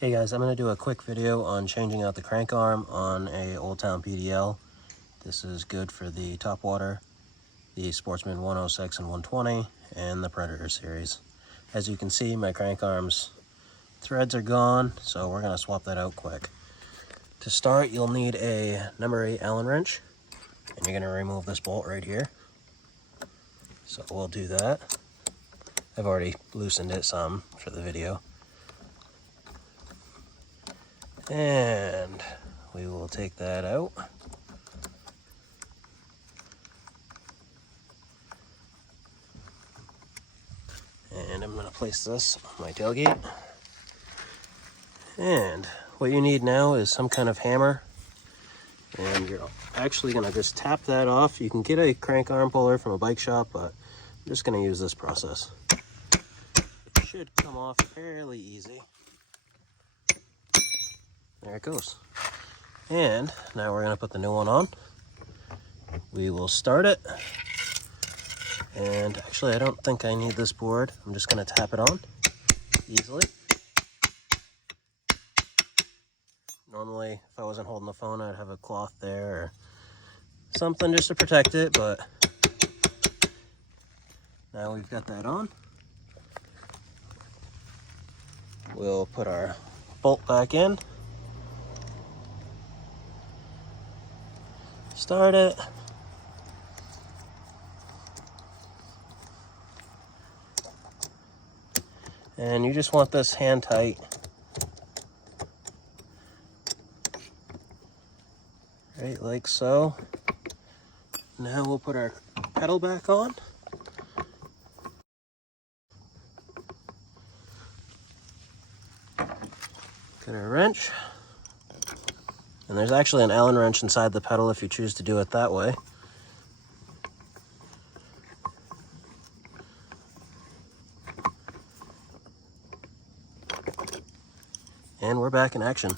Hey guys, I'm going to do a quick video on changing out the crank arm on a Old Town PDL. This is good for the Topwater, the Sportsman 106 and 120, and the Predator series. As you can see, my crank arm's threads are gone, so we're going to swap that out quick. To start, you'll need a number 8 Allen wrench, and you're going to remove this bolt right here. So we'll do that. I've already loosened it some for the video. And we will take that out. And I'm going to place this on my tailgate. And what you need now is some kind of hammer. And you're actually going to just tap that off. You can get a crank arm puller from a bike shop, but I'm just going to use this process. It should come off fairly easy. There it goes. And now we're going to put the new one on. We will start it. And actually, I don't think I need this board. I'm just going to tap it on easily. Normally, if I wasn't holding the phone, I'd have a cloth there or something just to protect it, but now we've got that on. We'll put our bolt back in. Start it. And you just want this hand tight. Right, like so. Now we'll put our pedal back on. Get our wrench. And there's actually an Allen wrench inside the pedal if you choose to do it that way. And we're back in action.